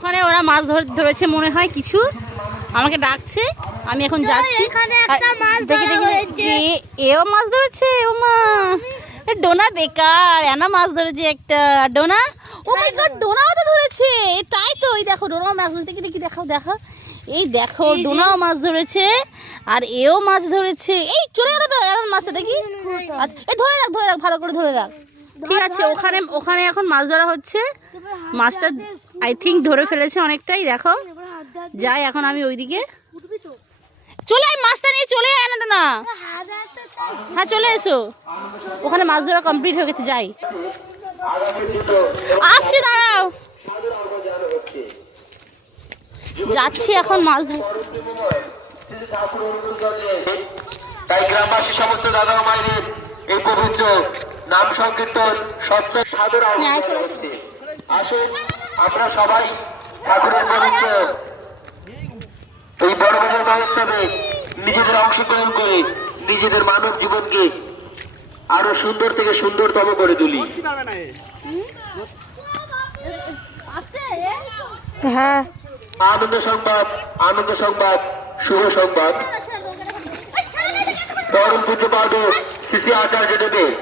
ওখানে ওরা মাছ ধরেছে মনে হয় কিছু, আমাকে ডাকছে, আমি এখন যাচ্ছি। এও মাছ ধরেছে, ও মা ডোনা বেকার, এনা মাছ ধরেছে একটা ডোনা। ও মাই গড, ডোনাও তো ধরেছে, তাই তো, এই দেখো ডোনাও মাছ ধরতে, কি দেখি, দেখো দেখো, এই দেখো ডোনাও মাছ ধরেছে আর এও মাছ ধরেছে। এই চলে গেল তো এরকম মাছটা দেখি। আচ্ছা, এই ধরে রাখ, ধরে রাখ, ভালো করে ধরে রাখ। ঠিক আছে, ওখানে ওখানে এখন মাছ ধরা হচ্ছে। মাছটা আই থিঙ্ক ধরে ফেলেছে অনেকটাই, দেখো। যাই এখন আমি ওইদিকে, চলে আয়, মাছটা নিয়ে চলে আয় না না। হ্যাঁ চলে এসো, ওখানে মাছ ধরা কমপ্লিট হয়ে গেছে, যাই আসছি, দাঁড়াও, যাচ্ছি এখন মাছ ধর। তাই গ্রামবাসী সমস্ত দাদা ও মায়েদের এই পবিত্র নাম সংকীর্তন সত্য সাদর আহ্বান হচ্ছে। আসুন আমরা সবাই ঠাকুরের পবিত্র এই বড় বাজার মহোৎসবে নিজেদের অংশগ্রহণ করে নিজেদের মানব জীবনকে আরো সুন্দর থেকে সুন্দরতম করে তুলি। হ্যাঁ, আনন্দ সংবাদ, আনন্দ সংবাদ, শুভ সংবাদ। পরম পূজ্যপাদ শ্রী শ্রী আচার্য দেবের